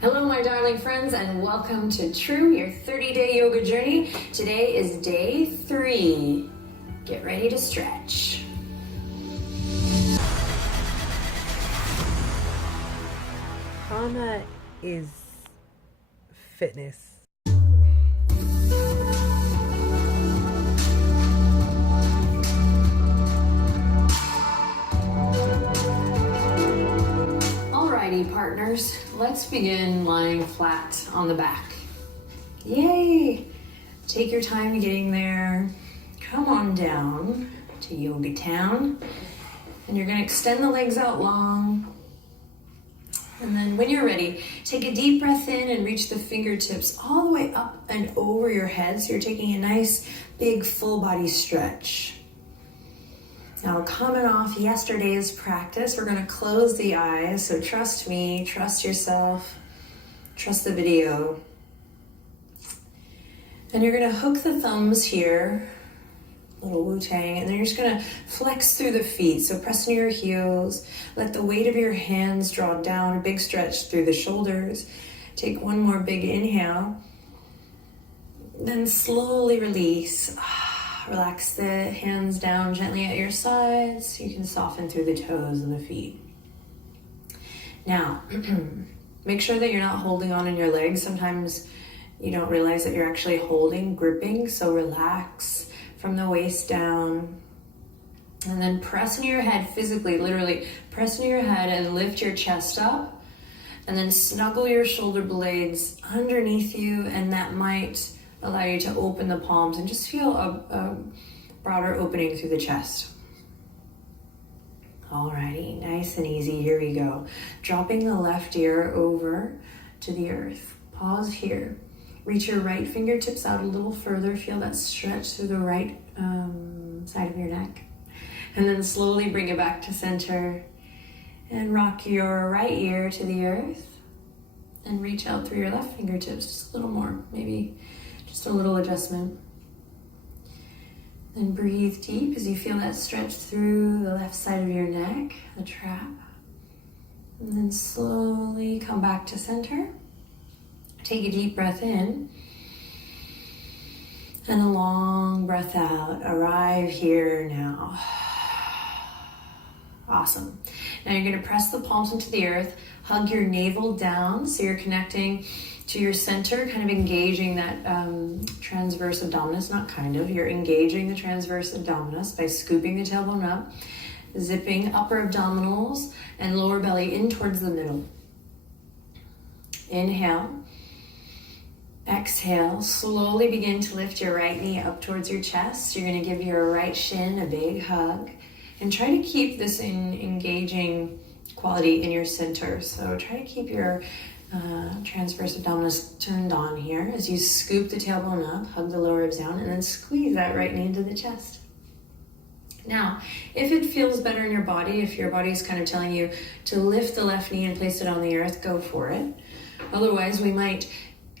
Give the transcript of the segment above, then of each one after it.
Hello, my darling friends, and welcome to True, your 30-day yoga journey. Today is day 3. Get ready to stretch. Prana is fitness. Alrighty, partners, let's begin lying flat on the back. Yay! Take your time getting there. Come on down to Yoga Town. And you're going to extend the legs out long. And then when you're ready, take a deep breath in and reach the fingertips all the way up and over your head. So you're taking a nice, big, full body stretch. Now, coming off yesterday's practice, we're going to close the eyes. So trust me, trust yourself, trust the video. And you're going to hook the thumbs here, little Wu-Tang, and then you're just going to flex through the feet. So press into your heels, let the weight of your hands draw down, a big stretch through the shoulders. Take one more big inhale, then slowly release. Relax the hands down gently at your sides. You can soften through the toes and the feet. Now, make sure that you're not holding on in your legs. Sometimes you don't realize that you're actually gripping, so relax from the waist down. And then press into your head physically, literally press into your head and lift your chest up. And then snuggle your shoulder blades underneath you, and that might allow you to open the palms and just feel a broader opening through the chest. Alrighty, nice and easy, here we go. Dropping the left ear over to the earth. Pause here. Reach your right fingertips out a little further. Feel that stretch through the right side of your neck. And then slowly bring it back to center. And rock your right ear to the earth. And reach out through your left fingertips, just a little more, maybe just a little adjustment. Then breathe deep as you feel that stretch through the left side of your neck, the trap. And then slowly come back to center. Take a deep breath in. And a long breath out. Arrive here now. Awesome. Now you're going to press the palms into the earth. Hug your navel down so you're connecting to your center, kind of engaging that transverse abdominis, you're engaging the transverse abdominis by scooping the tailbone up, zipping upper abdominals and lower belly in towards the middle. Inhale. Exhale. Slowly begin to lift your right knee up towards your chest. You're going to give your right shin a big hug and try to keep this engaging quality in your center. So try to keep your transverse abdominis turned on here as you scoop the tailbone up, hug the lower ribs down, and then squeeze that right knee into the chest. Now, if it feels better in your body, if your body is kind of telling you to lift the left knee and place it on the earth, go for it. Otherwise, we might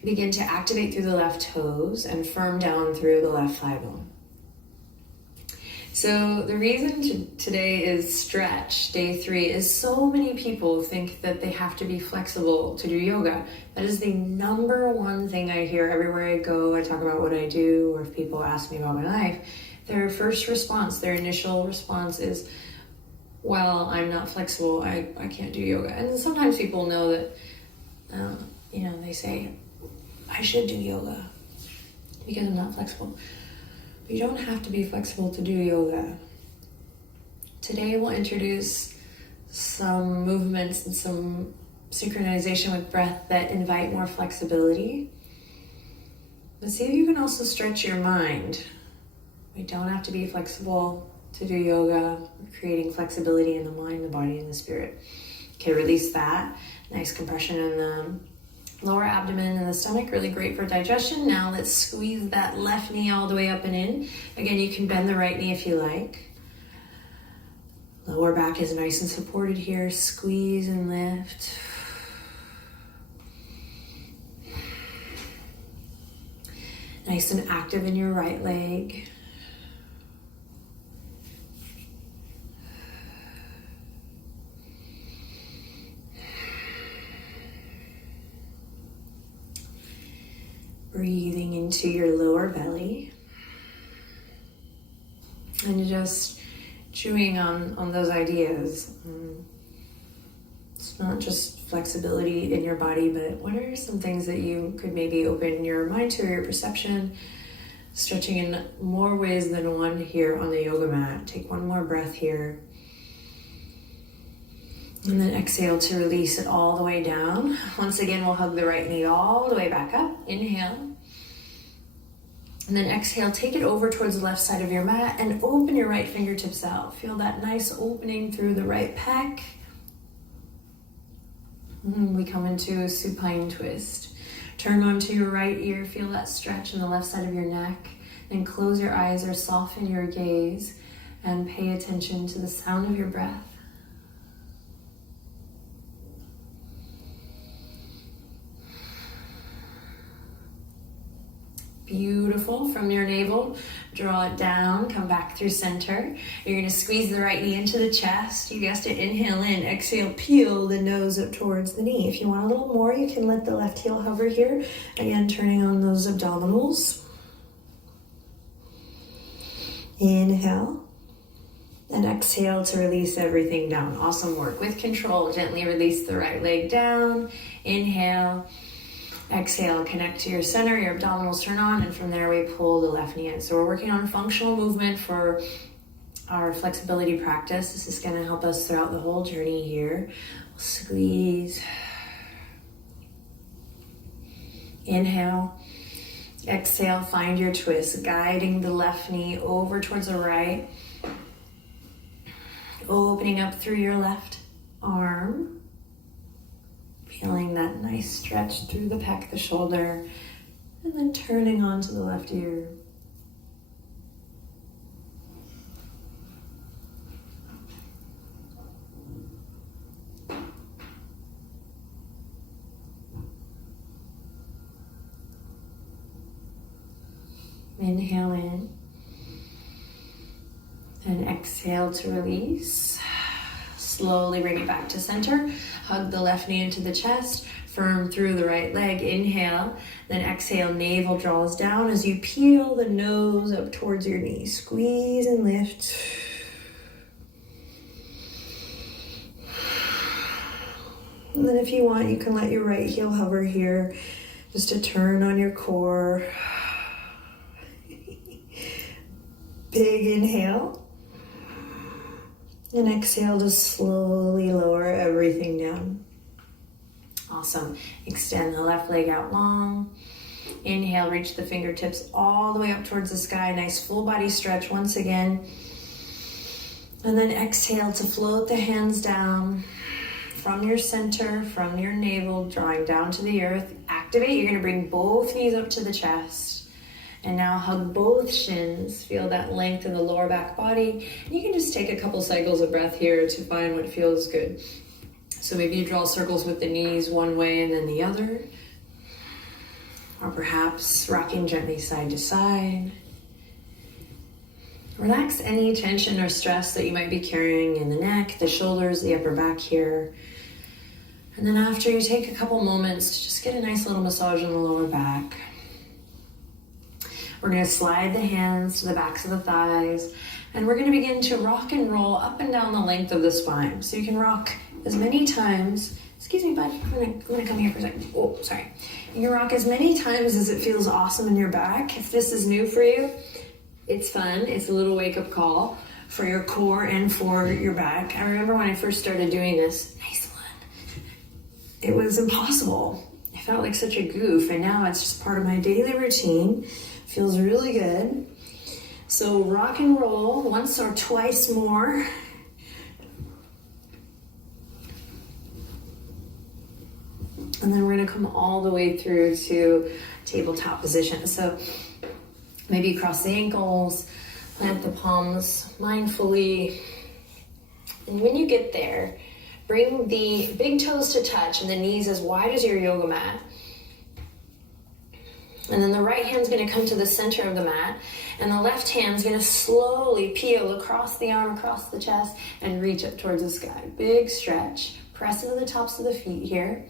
begin to activate through the left toes and firm down through the left thigh bone. So the reason today is stretch, day 3, is so many people think that they have to be flexible to do yoga. That is the number one thing I hear everywhere I go. I talk about what I do, or if people ask me about my life, their first response, their initial response is, well, I'm not flexible, I can't do yoga. And sometimes people know that, they say, I should do yoga because I'm not flexible. You don't have to be flexible to do yoga. Today we'll introduce some movements and some synchronization with breath that invite more flexibility. But see if you can also stretch your mind. We don't have to be flexible to do yoga. We're creating flexibility in the mind, the body, and the spirit. Okay, release that. Nice compression in the lower abdomen and the stomach, really great for digestion. Now let's squeeze that left knee all the way up and in. Again, you can bend the right knee if you like. Lower back is nice and supported here. Squeeze and lift. Nice and active in your right leg. into your lower belly. And you're just chewing on those ideas. It's not just flexibility in your body, but what are some things that you could maybe open your mind to, or your perception, stretching in more ways than one here on the yoga mat. Take one more breath here. And then exhale to release it all the way down. Once again, we'll hug the right knee all the way back up. Inhale. And then exhale, take it over towards the left side of your mat and open your right fingertips out. Feel that nice opening through the right pec. We come into a supine twist. Turn onto your right ear, feel that stretch in the left side of your neck. And close your eyes or soften your gaze and pay attention to the sound of your breath. Beautiful. From your navel, draw it down, come back through center. You're going to squeeze the right knee into the chest. You guessed it, inhale in, exhale, peel the nose up towards the knee. If you want a little more, you can let the left heel hover here. Again, turning on those abdominals. Inhale. And exhale to release everything down. Awesome work. With control, gently release the right leg down. Inhale. Exhale, connect to your center, your abdominals turn on, and from there we pull the left knee in. So we're working on functional movement for our flexibility practice. This is going to help us throughout the whole journey here. Squeeze. Inhale. Exhale, find your twist, guiding the left knee over towards the right. Opening up through your left arm. Feeling that nice stretch through the pec, the shoulder, and then turning onto the left ear. Inhale in and exhale to release. Slowly bring it back to center. Hug the left knee into the chest. Firm through the right leg. Inhale. Then exhale. Navel draws down as you peel the nose up towards your knee. Squeeze and lift. And then if you want, you can let your right heel hover here. Just to turn on your core. Big inhale. And exhale to slowly lower everything down. Awesome. Extend the left leg out long. Inhale, reach the fingertips all the way up towards the sky. Nice full body stretch once again. And then exhale to float the hands down from your center, from your navel, drawing down to the earth. Activate. You're going to bring both knees up to the chest. And now hug both shins. Feel that length in the lower back body. You can just take a couple cycles of breath here to find what feels good. So maybe you draw circles with the knees one way and then the other. Or perhaps rocking gently side to side. Relax any tension or stress that you might be carrying in the neck, the shoulders, the upper back here. And then after you take a couple moments to just get a nice little massage in the lower back. We're going to slide the hands to the backs of the thighs, and we're going to begin to rock and roll up and down the length of the spine. So you can rock as many times, excuse me, bud, I'm going to come here for a second. Oh, sorry. You can rock as many times as it feels awesome in your back. If this is new for you, it's fun. It's a little wake-up call for your core and for your back. I remember when I first started doing this, nice one, it was impossible. I felt like such a goof, and now it's just part of my daily routine. Feels really good. So rock and roll once or twice more. And then we're going to come all the way through to tabletop position. So maybe cross the ankles, plant the palms mindfully. And when you get there, bring the big toes to touch and the knees as wide as your yoga mat. And then the right hand's going to come to the center of the mat, and the left hand's going to slowly peel across the arm, across the chest, and reach up towards the sky. Big stretch. Press into the tops of the feet here.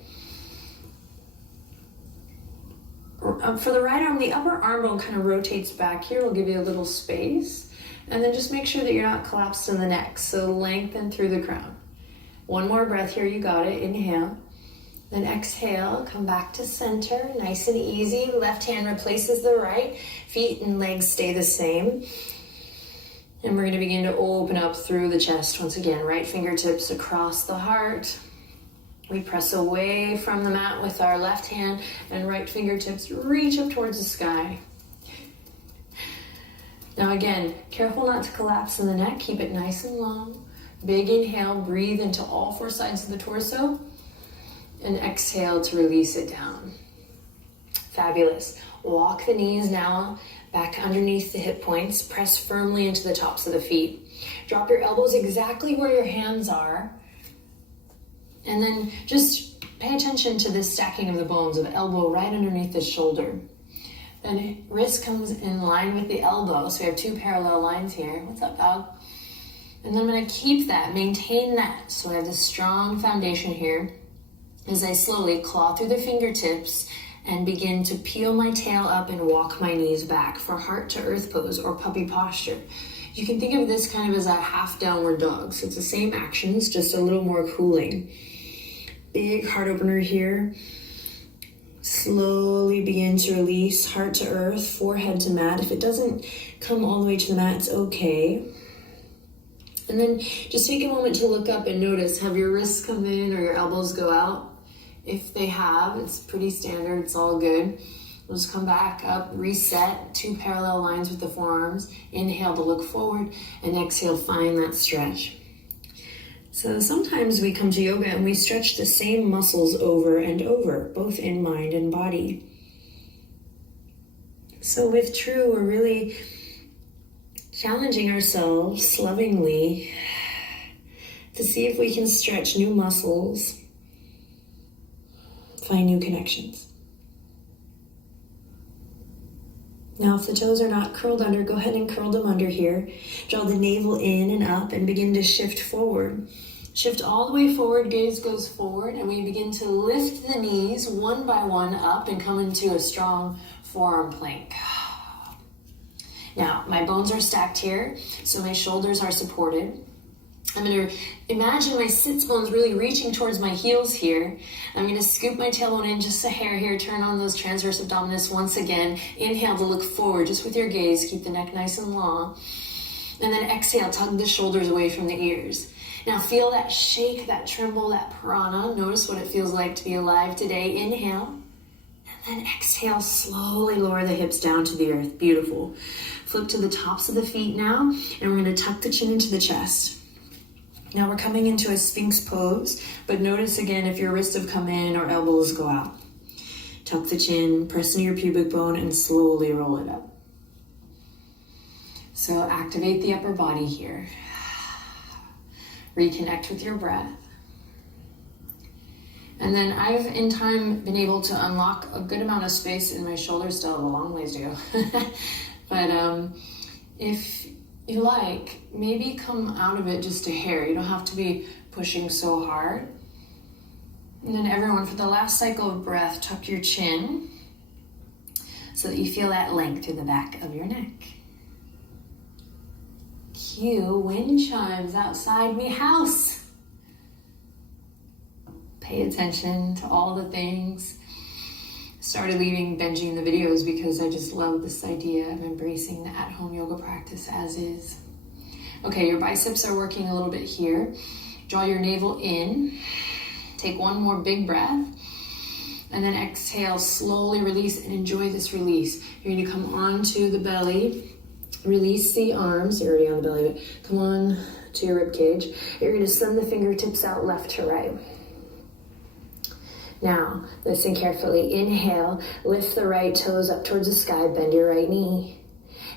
For the right arm, the upper arm bone kind of rotates back here. We'll give you a little space. And then just make sure that you're not collapsed in the neck. So lengthen through the crown. One more breath here, you got it. Inhale. Then exhale, come back to center, nice and easy. Left hand replaces the right. Feet and legs stay the same. And we're gonna begin to open up through the chest. Once again, right fingertips across the heart. We press away from the mat with our left hand and right fingertips reach up towards the sky. Now again, careful not to collapse in the neck. Keep it nice and long. Big inhale, breathe into all four sides of the torso. And exhale to release it down. Fabulous. Walk the knees now back underneath the hip points. Press firmly into the tops of the feet. Drop your elbows exactly where your hands are. And then just pay attention to this stacking of the bones of elbow right underneath the shoulder. Then wrist comes in line with the elbow. So we have two parallel lines here. What's up, dog? And then I'm going to keep that, maintain that. So I have this strong foundation here as I slowly claw through the fingertips and begin to peel my tail up and walk my knees back for heart to earth pose or puppy posture. You can think of this kind of as a half downward dog. So it's the same actions, just a little more cooling. Big heart opener here. Slowly begin to release heart to earth, forehead to mat. If it doesn't come all the way to the mat, it's okay. And then just take a moment to look up and notice, have your wrists come in or your elbows go out? If they have, it's pretty standard, it's all good. We'll just come back up, reset, two parallel lines with the forearms. Inhale to look forward and exhale, find that stretch. So sometimes we come to yoga and we stretch the same muscles over and over, both in mind and body. So with True, we're really challenging ourselves lovingly to see if we can stretch new muscles, find new connections. Now, if the toes are not curled under, go ahead and curl them under here. Draw the navel in and up and begin to shift forward. Shift all the way forward, gaze goes forward, and we begin to lift the knees one by one up and come into a strong forearm plank. Now, my bones are stacked here, so my shoulders are supported. I'm going to imagine my sits bones really reaching towards my heels here. I'm going to scoop my tailbone in just a hair here, turn on those transverse abdominis once again. Inhale to look forward, just with your gaze, keep the neck nice and long. And then exhale, tug the shoulders away from the ears. Now feel that shake, that tremble, that prana. Notice what it feels like to be alive today. Inhale. And then exhale, slowly lower the hips down to the earth. Beautiful. Flip to the tops of the feet now, and we're going to tuck the chin into the chest. Now we're coming into a Sphinx pose, but notice again if your wrists have come in or elbows go out. Tuck the chin, press into your pubic bone, and slowly roll it up. So activate the upper body here. Reconnect with your breath. And then I've, in time, been able to unlock a good amount of space in my shoulders. Still have a long ways to go. But if you like, maybe come out of it just a hair. You don't have to be pushing so hard. And then everyone, for the last cycle of breath, tuck your chin so that you feel that length through the back of your neck. Cue wind chimes outside me house. Pay attention to all the things. Started leaving Benji in the videos because I just love this idea of embracing the at-home yoga practice as is. Okay, your biceps are working a little bit here. Draw your navel in. Take one more big breath. And then exhale, slowly release and enjoy this release. You're going to come onto the belly. Release the arms. You're already on the belly, but come on to your rib cage. You're going to send the fingertips out left to right. Now, listen carefully. Inhale, lift the right toes up towards the sky, bend your right knee.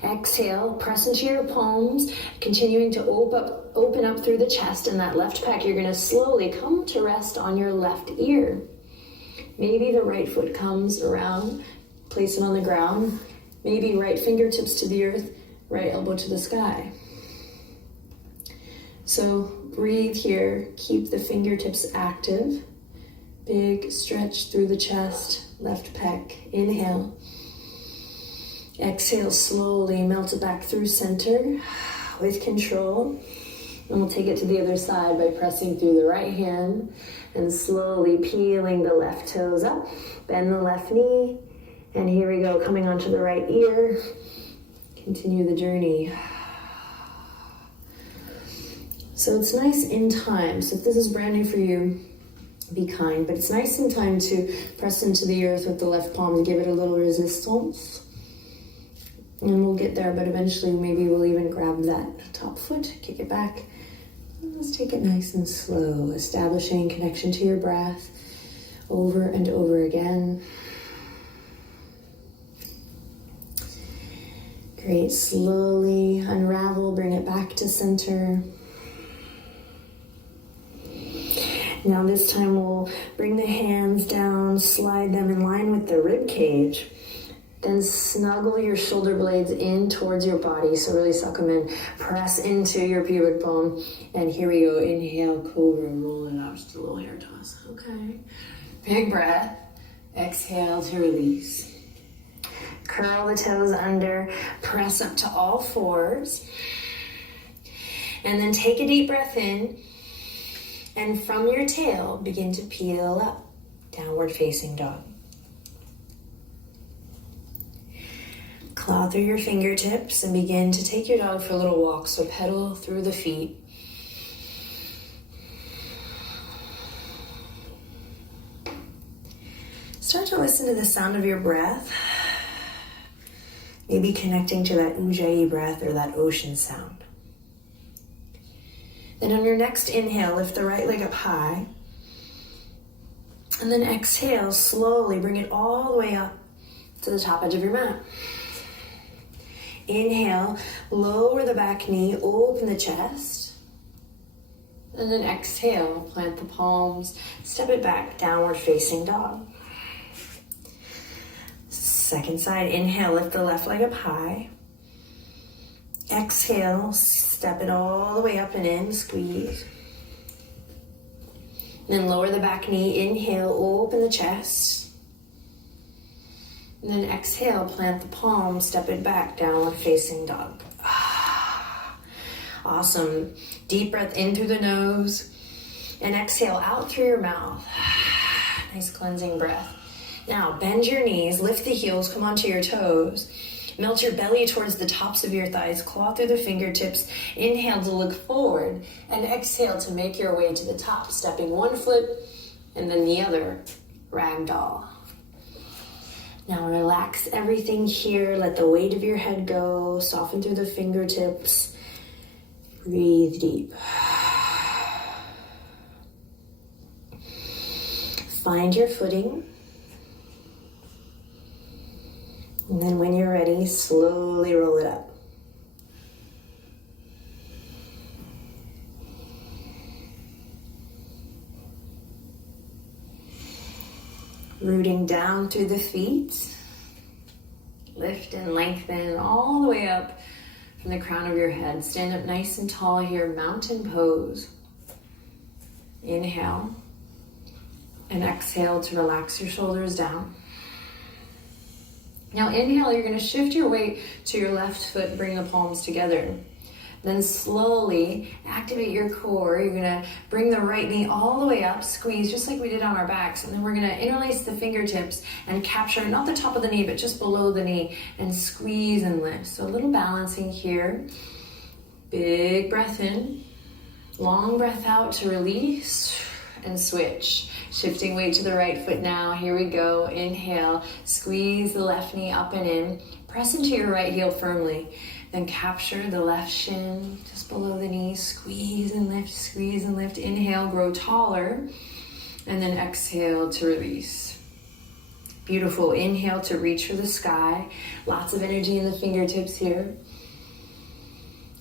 Exhale, press into your palms, continuing to open up through the chest, and that left pec, you're going to slowly come to rest on your left ear. Maybe the right foot comes around, place it on the ground. Maybe right fingertips to the earth, right elbow to the sky. So breathe here, keep the fingertips active. Big stretch through the chest. left pec. Inhale. Exhale, slowly melt it back through center with control. And we'll take it to the other side by pressing through the right hand and slowly peeling the left toes up. Bend the left knee. And here we go, coming onto the right ear. Continue the journey. So it's nice in time. So if this is brand new for you, be kind. But it's nice in time to press into the earth with the left palm and give it a little resistance. And we'll get there, but eventually maybe we'll even grab that top foot, kick it back. Let's take it nice and slow, establishing connection to your breath over and over again. Great, slowly unravel, bring it back to center. Now this time we'll bring the hands down, slide them in line with the rib cage. Then snuggle your shoulder blades in towards your body. So really suck them in. Press into your pubic bone. And here we go. Inhale, cobra, roll it out. Just a little hair toss. Okay. Big breath. Exhale to release. Curl the toes under. Press up to all fours. And then take a deep breath in. And from your tail, begin to peel up. Downward facing dog. Claw through your fingertips and begin to take your dog for a little walk. So pedal through the feet. Start to listen to the sound of your breath. Maybe connecting to that ujjayi breath or that ocean sound. Then on your next inhale, lift the right leg up high. And then exhale, slowly bring it all the way up to the top edge of your mat. Inhale, lower the back knee, open the chest. And then exhale, plant the palms, step it back, downward facing dog. Second side, inhale, lift the left leg up high. Exhale, step it all the way up and in, squeeze. Then lower the back knee, inhale, open the chest. And then exhale, plant the palms, step it back, downward facing dog. Awesome. Deep breath in through the nose. And exhale out through your mouth. Nice cleansing breath. Now bend your knees, lift the heels, come onto your toes. Melt your belly towards the tops of your thighs. Claw through the fingertips. Inhale to look forward. And exhale to make your way to the top. Stepping one foot and then the other. Ragdoll. Now relax everything here. Let the weight of your head go. Soften through the fingertips. Breathe deep. Find your footing. And then when you're ready, slowly roll it up. Rooting down through the feet. Lift and lengthen all the way up from the crown of your head. Stand up nice and tall here, mountain pose. Inhale. And exhale to relax your shoulders down. Now inhale, you're going to shift your weight to your left foot, bring the palms together. Then slowly activate your core. You're going to bring the right knee all the way up, squeeze just like we did on our backs. And then we're going to interlace the fingertips and capture not the top of the knee, but just below the knee and squeeze and lift. So a little balancing here. Big breath in, long breath out to release and switch. Shifting weight to the right foot now. Here we go. Inhale. Squeeze the left knee up and in. Press into your right heel firmly. Then capture the left shin just below the knee. Squeeze and lift, squeeze and lift. Inhale, grow taller. And then exhale to release. Beautiful. Inhale to reach for the sky. Lots of energy in the fingertips here.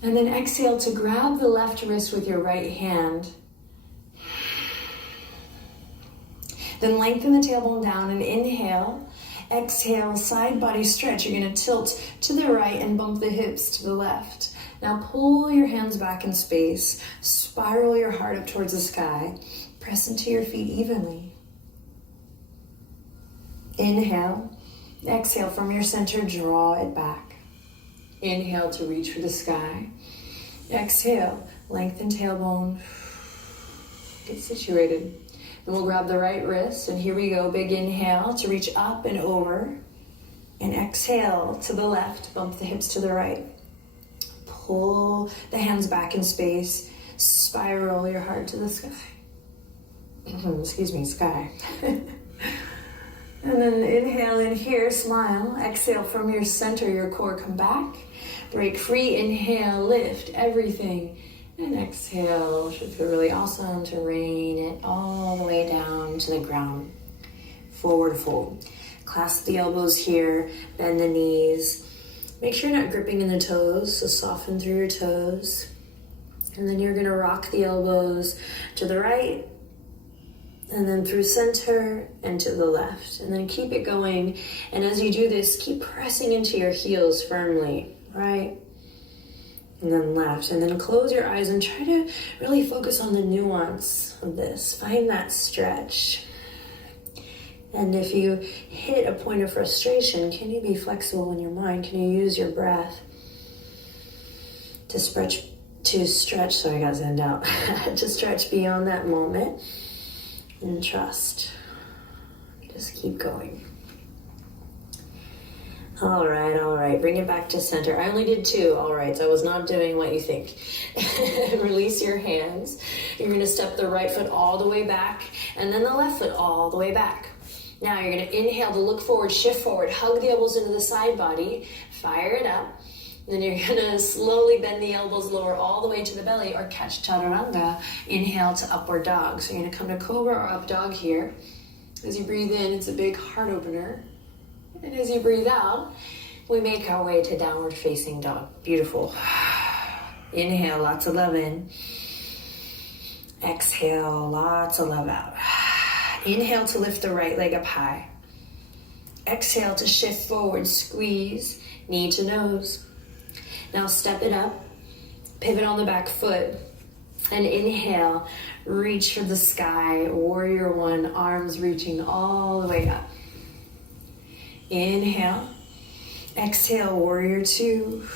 And then exhale to grab the left wrist with your right hand. Then lengthen the tailbone down and inhale. Exhale, side body stretch. You're going to tilt to the right and bump the hips to the left. Now pull your hands back in space. Spiral your heart up towards the sky. Press into your feet evenly. Inhale. Exhale from your center, draw it back. Inhale to reach for the sky. Exhale, lengthen tailbone. Get situated. Then we'll grab the right wrist, and here we go. Big inhale to reach up and over. And exhale to the left, bump the hips to the right. Pull the hands back in space. Spiral your heart to the sky. Excuse me, sky. And then inhale in here, smile. Exhale from your center, your core, come back. Break free, inhale, lift everything. And exhale, should feel really awesome to rain it all the way down to the ground. Forward fold. Clasp the elbows here, bend the knees. Make sure you're not gripping in the toes, so soften through your toes. And then you're gonna rock the elbows to the right, and then through center and to the left. And then keep it going. And as you do this, keep pressing into your heels firmly, right? And then left. And then close your eyes and try to really focus on the nuance of this. Find that stretch. And if you hit a point of frustration, can you be flexible in your mind? Can you use your breath to stretch, sorry, I got zenned out, to stretch beyond that moment and trust. Just keep going. All right, bring it back to center. I only did 2 all rights. I was not doing what you think. Release your hands. You're gonna step the right foot all the way back and then the left foot all the way back. Now you're gonna inhale to look forward, shift forward, hug the elbows into the side body, fire it up. Then you're gonna slowly bend the elbows lower all the way to the belly or catch chaturanga. Inhale to upward dog. So you're gonna come to cobra or up dog here. As you breathe in, it's a big heart opener. And as you breathe out, we make our way to downward facing dog. Beautiful. Inhale, lots of love in. Exhale, lots of love out. Inhale to lift the right leg up high. Exhale to shift forward, squeeze, knee to nose. Now step it up, pivot on the back foot, and inhale, reach for the sky, warrior 1, arms reaching all the way up. Inhale, exhale, warrior 2.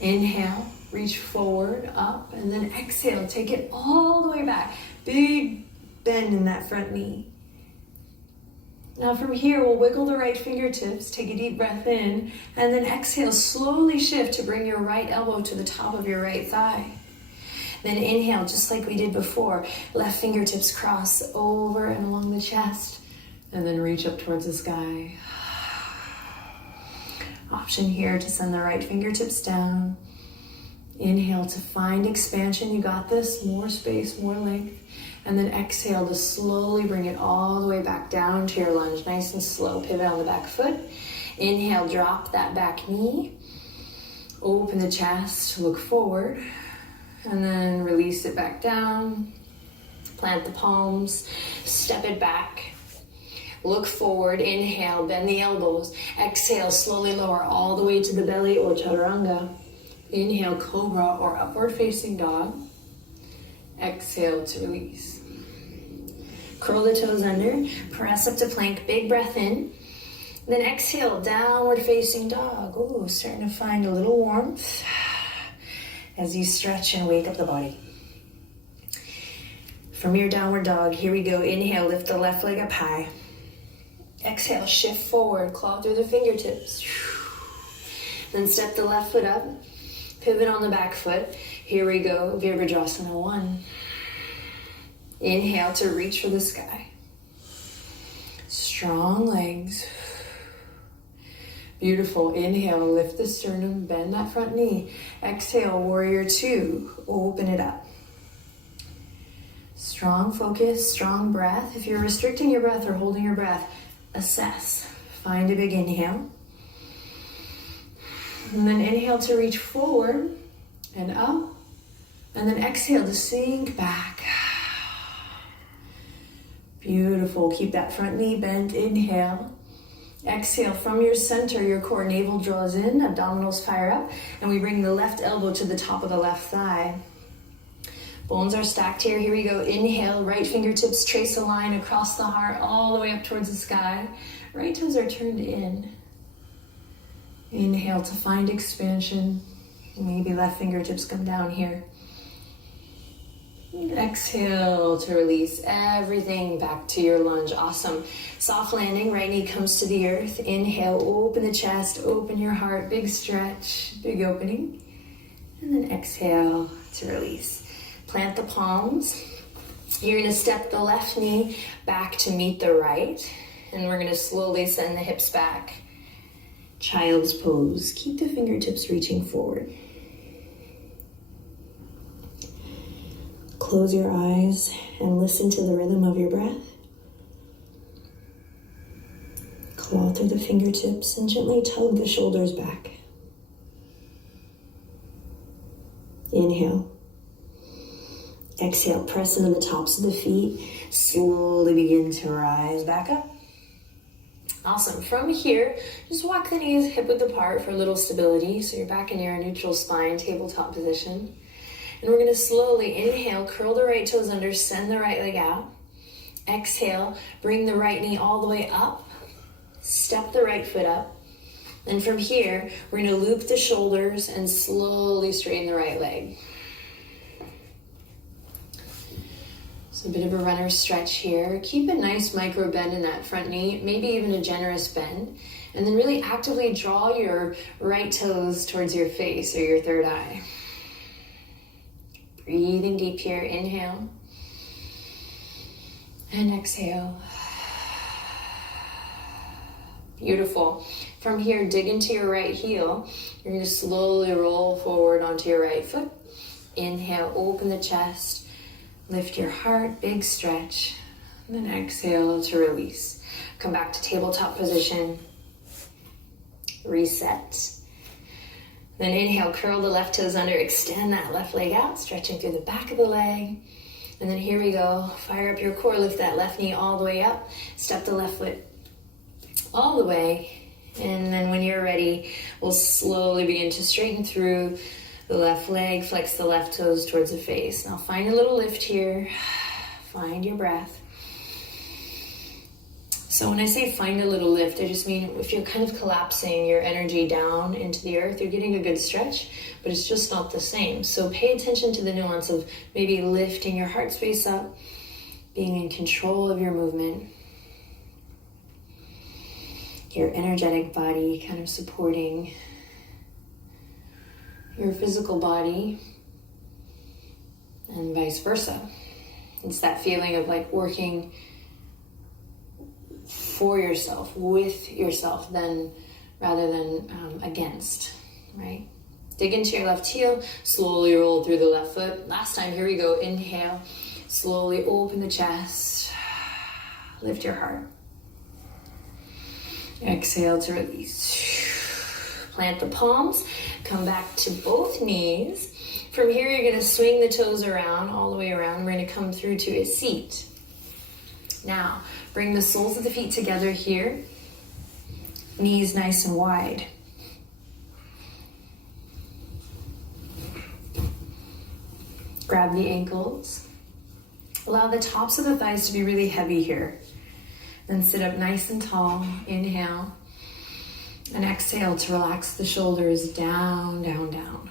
Inhale, reach forward, up, and then exhale, take it all the way back. Big bend in that front knee. Now from here, we'll wiggle the right fingertips, take a deep breath in, and then exhale, slowly shift to bring your right elbow to the top of your right thigh. Then inhale, just like we did before, left fingertips cross over and along the chest, and then reach up towards the sky. Option here to send the right fingertips down. Inhale to find expansion, you got this, more space, more length. And then exhale to slowly bring it all the way back down to your lunge, nice and slow. Pivot on the back foot. Inhale, drop that back knee. Open the chest, look forward. And then release it back down. Plant the palms, step it back. Look forward, inhale, bend the elbows. Exhale, slowly lower all the way to the belly or chaturanga. Inhale, cobra or upward facing dog. Exhale to release. Curl the toes under, press up to plank, big breath in. Then exhale, downward facing dog. Ooh, starting to find a little warmth as you stretch and wake up the body. From your downward dog, here we go. Inhale, lift the left leg up high. Exhale, shift forward, claw through the fingertips. Then step the left foot up, pivot on the back foot. Here we go, Virabhadrasana 1. Inhale to reach for the sky. Strong legs. Beautiful. Inhale, lift the sternum, bend that front knee. Exhale, warrior 2, open it up. Strong focus, strong breath. If you're restricting your breath or holding your breath, assess. Find a big inhale. And then inhale to reach forward and up. And then exhale to sink back. Beautiful. Keep that front knee bent. Inhale. Exhale from your center, your core, navel draws in, abdominals fire up, and we bring the left elbow to the top of the left thigh. Bones are stacked here. Here we go. Inhale, right fingertips trace a line across the heart all the way up towards the sky. Right toes are turned in. Inhale to find expansion. Maybe left fingertips come down here. Exhale to release everything back to your lunge. Awesome. Soft landing, right knee comes to the earth. Inhale, open the chest, open your heart. Big stretch, big opening. And then exhale to release. Plant the palms. You're going to step the left knee back to meet the right. And we're going to slowly send the hips back. Child's pose. Keep the fingertips reaching forward. Close your eyes and listen to the rhythm of your breath. Claw through the fingertips and gently tug the shoulders back. Inhale. Exhale, press into the tops of the feet. Slowly begin to rise back up. Awesome. From here, just walk the knees hip width apart for a little stability. So you're back in your neutral spine, tabletop position. And we're going to slowly inhale, curl the right toes under, send the right leg out. Exhale, bring the right knee all the way up. Step the right foot up. And from here, we're going to loop the shoulders and slowly straighten the right leg. So a bit of a runner stretch here. Keep a nice micro bend in that front knee, maybe even a generous bend. And then really actively draw your right toes towards your face or your third eye. Breathing deep here, inhale. And exhale. Beautiful. From here, dig into your right heel. You're going to slowly roll forward onto your right foot. Inhale, open the chest. Lift your heart, big stretch. And then exhale to release. Come back to tabletop position. Reset. Then inhale, curl the left toes under, extend that left leg out, stretching through the back of the leg. And then here we go. Fire up your core, lift that left knee all the way up. Step the left foot all the way. And then when you're ready, we'll slowly begin to straighten through the left leg, flex the left toes towards the face. Now find a little lift here. Find your breath. So when I say find a little lift, I just mean if you're kind of collapsing your energy down into the earth, you're getting a good stretch, but it's just not the same. So pay attention to the nuance of maybe lifting your heart space up, being in control of your movement, your energetic body kind of supporting your physical body, and vice versa. It's that feeling of like working for yourself, with yourself, then rather than against, right? Dig into your left heel, slowly roll through the left foot. Last time, here we go. Inhale, slowly open the chest, lift your heart. Exhale to release. Plant the palms, come back to both knees. From here, you're going to swing the toes around, all the way around. We're going to come through to a seat. Now, bring the soles of the feet together here. Knees nice and wide. Grab the ankles. Allow the tops of the thighs to be really heavy here. Then sit up nice and tall. Inhale. And exhale to relax the shoulders down, down, down.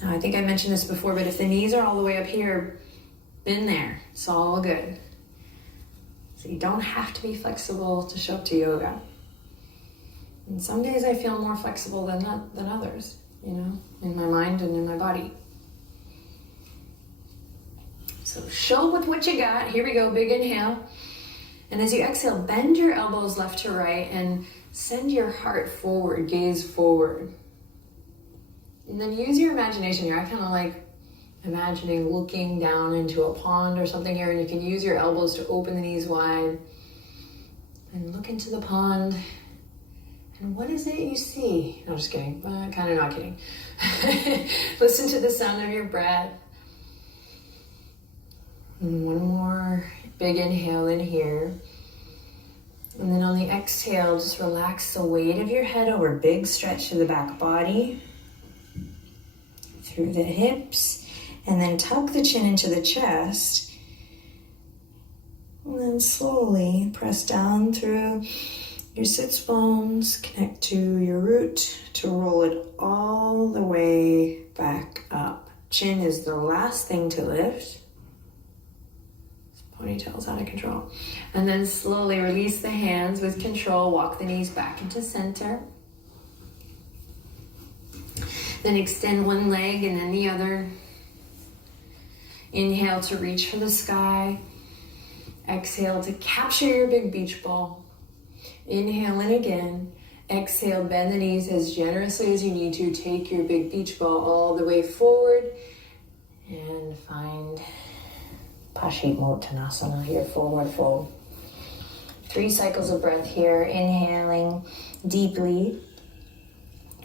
Now, I think I mentioned this before, but if the knees are all the way up here, been there. It's all good. So you don't have to be flexible to show up to yoga. And some days I feel more flexible than others, you know, in my mind and in my body. So show up with what you got. Here we go, big inhale. And as you exhale, bend your elbows left to right and send your heart forward, gaze forward. And then use your imagination here. I kind of like imagining looking down into a pond or something here, and you can use your elbows to open the knees wide and look into the pond. And what is it you see? No, just kidding. Kind of not kidding. Listen to the sound of your breath. And one more big inhale in here. And then on the exhale, just relax the weight of your head over. Big stretch to the back body. through the hips, and then tuck the chin into the chest. And then slowly press down through your sits bones, connect to your root to roll it all the way back up. Chin is the last thing to lift. This ponytail's out of control. And then slowly release the hands with control. Walk the knees back into center. Then extend one leg and then the other. Inhale to reach for the sky. Exhale to capture your big beach ball. Inhale in again. Exhale, bend the knees as generously as you need to. Take your big beach ball all the way forward. And find Paschimottanasana, your forward fold. 3 cycles of breath here. Inhaling deeply.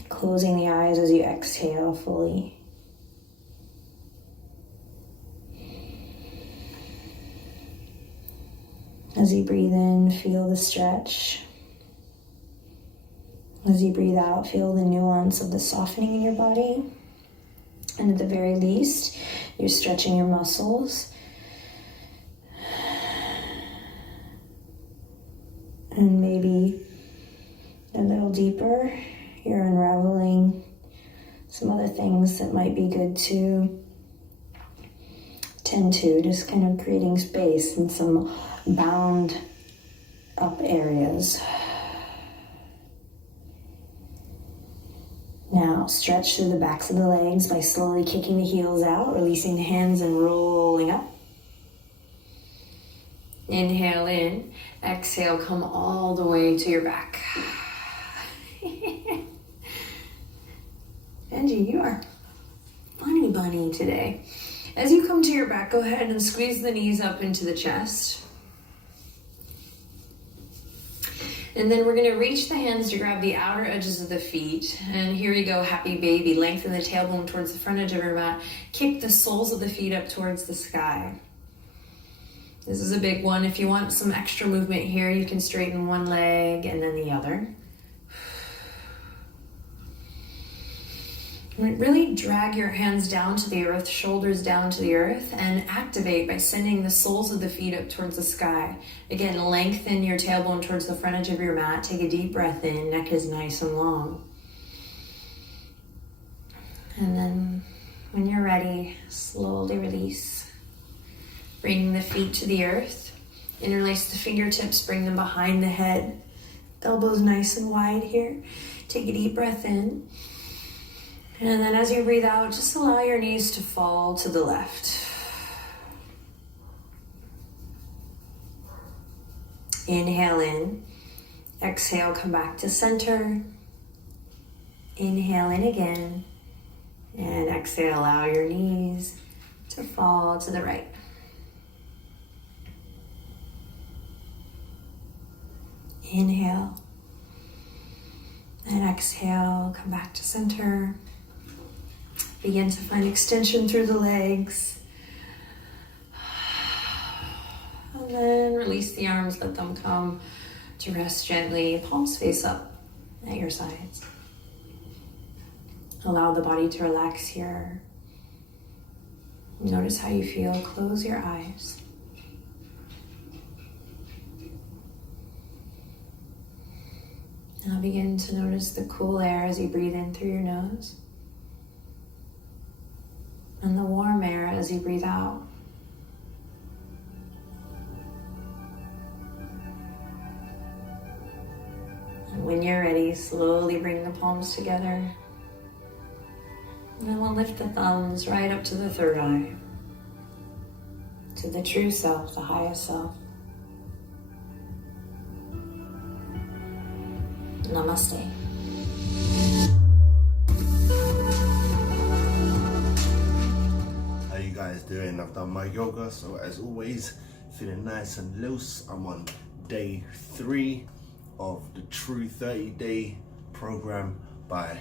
Closing the eyes as you exhale fully. As you breathe in, feel the stretch. As you breathe out, feel the nuance of the softening in your body. And at the very least, you're stretching your muscles. And maybe a little deeper, you're unraveling some other things that might be good to tend to, just kind of creating space in some bound up areas. Now stretch through the backs of the legs by slowly kicking the heels out, releasing the hands and rolling up. Inhale in, exhale, come all the way to your back. Angie, you are funny bunny today. As you come to your back, go ahead and squeeze the knees up into the chest. And then we're gonna reach the hands to grab the outer edges of the feet. And here you go, happy baby. Lengthen the tailbone towards the front edge of your mat. Kick the soles of the feet up towards the sky. This is a big one. If you want some extra movement here, you can straighten one leg and then the other. Really drag your hands down to the earth, shoulders down to the earth, and activate by sending the soles of the feet up towards the sky. Again, lengthen your tailbone towards the front edge of your mat. Take a deep breath in, neck is nice and long. And then when you're ready, slowly release. Bring the feet to the earth. Interlace the fingertips, bring them behind the head. Elbows nice and wide here. Take a deep breath in. And then as you breathe out, just allow your knees to fall to the left. Inhale in. Exhale, come back to center. Inhale in again. And exhale, allow your knees to fall to the right. Inhale. And exhale, come back to center. Begin to find extension through the legs. And then release the arms, let them come to rest gently, palms face up at your sides. Allow the body to relax here. Notice how you feel. Close your eyes. Now begin to notice the cool air as you breathe in through your nose. And the warm air as you breathe out. And when you're ready, slowly bring the palms together. And then we'll lift the thumbs right up to the third eye. To the true self, the highest self. Namaste. How you guys doing? I've done my yoga, so as always, feeling nice and loose. I'm on day 3 of the True 30-Day program by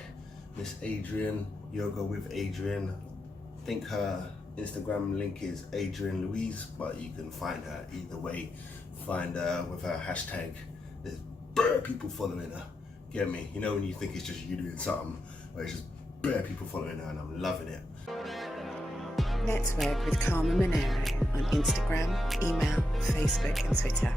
Miss Adriene, Yoga with Adriene. I think her Instagram link is Adriene Louise, but you can find her either way. Find her with her hashtag. There's bare people following her. Get me? You know when you think it's just you doing something, where it's just bare people following her, and I'm loving it. Network with Carmen Monero on Instagram, email, Facebook and Twitter.